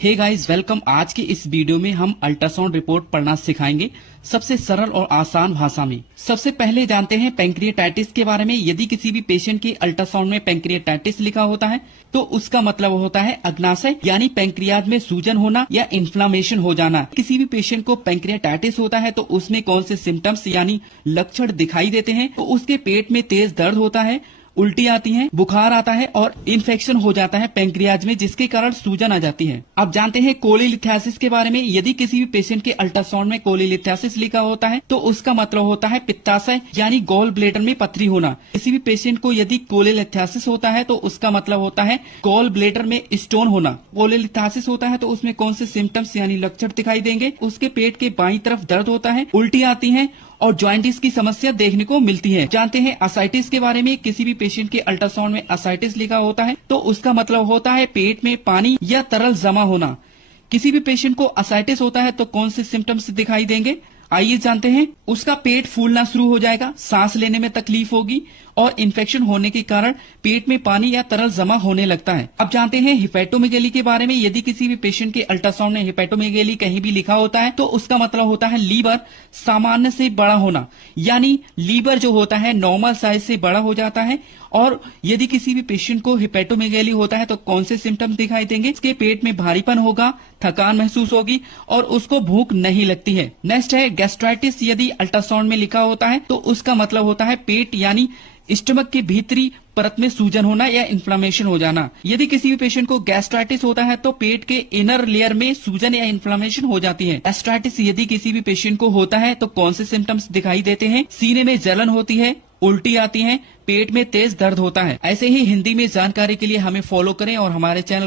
Hey guys, welcome. आज की इस वीडियो में हम अल्ट्रासाउंड रिपोर्ट पढ़ना सिखाएंगे सबसे सरल और आसान भाषा में। सबसे पहले जानते हैं पैंक्रियाटाइटिस के बारे में। यदि किसी भी पेशेंट की अल्ट्रासाउंड में पैंक्रियाटाइटिस लिखा होता है तो उसका मतलब होता है अग्नाशय यानी पैंक्रियाज में सूजन होना या इन्फ्लामेशन हो जाना। किसी भी पेशेंट को पैंक्रियाटाइटिस होता है तो उसमें कौन से सिम्टम्स यानी लक्षण दिखाई देते हैं? तो उसके पेट में तेज दर्द होता है, उल्टी आती है, बुखार आता है और इन्फेक्शन हो जाता है पैंक्रियाज में, जिसके कारण सूजन आ जाती है। अब जानते हैं कोलीलिथासिस के बारे में। यदि किसी भी पेशेंट के अल्ट्रासाउंड में कोलीलिथासिस लिखा होता है तो उसका मतलब होता है पित्ताशय यानी गॉल ब्लैडर में पथरी होना। किसी भी पेशेंट को यदि कोलीलिथासिस होता है तो उसका मतलब होता है गॉल ब्लैडर में स्टोन होना। कोलीलिथासिस होता है तो उसमें कौन से सिम्टम्स यानी लक्षण दिखाई देंगे? उसके पेट के बाईं तरफ दर्द होता है, उल्टी आती है और जॉइंटिस की समस्या देखने को मिलती है। जानते हैं असाइटिस के बारे में। किसी भी पेशेंट के अल्ट्रासाउंड में असाइटिस लिखा होता है तो उसका मतलब होता है पेट में पानी या तरल जमा होना। किसी भी पेशेंट को असाइटिस होता है तो कौन से सिम्टम्स दिखाई देंगे? आइए जानते हैं। उसका पेट फूलना शुरू हो जाएगा, सांस लेने में तकलीफ होगी और इन्फेक्शन होने के कारण पेट में पानी या तरल जमा होने लगता है। अब जानते हैं हिपैटोमेगैली के बारे में। यदि किसी भी पेशेंट के अल्ट्रासाउंड में हिपैटोमेगैली कहीं भी लिखा होता है तो उसका मतलब होता है लीवर सामान्य से बड़ा होना, यानी लीवर जो होता है नॉर्मल साइज से बड़ा हो जाता है। और यदि किसी भी पेशेंट को हिपैटोमेगैली होता है तो कौन से सिम्टम्स दिखाई देंगे? इसके पेट में भारीपन होगा, थकान महसूस होगी और उसको भूख नहीं लगती है। नेक्स्ट है गैस्ट्राइटिस। यदि अल्ट्रासाउंड में लिखा होता है तो उसका मतलब होता है पेट यानी स्टमक के भीतरी परत में सूजन होना या इन्फ्लामेशन हो जाना। यदि किसी भी पेशेंट को गैस्ट्राइटिस होता है तो पेट के इनर लेयर में सूजन या इन्फ्लामेशन हो जाती है। गैस्ट्राइटिस यदि किसी भी पेशेंट को होता है तो कौन से सिम्टम्स दिखाई देते हैं? सीने में जलन होती है, उल्टी आती है, पेट में तेज दर्द होता है। ऐसे ही हिंदी में जानकारी के लिए हमें फॉलो करें और हमारे चैनल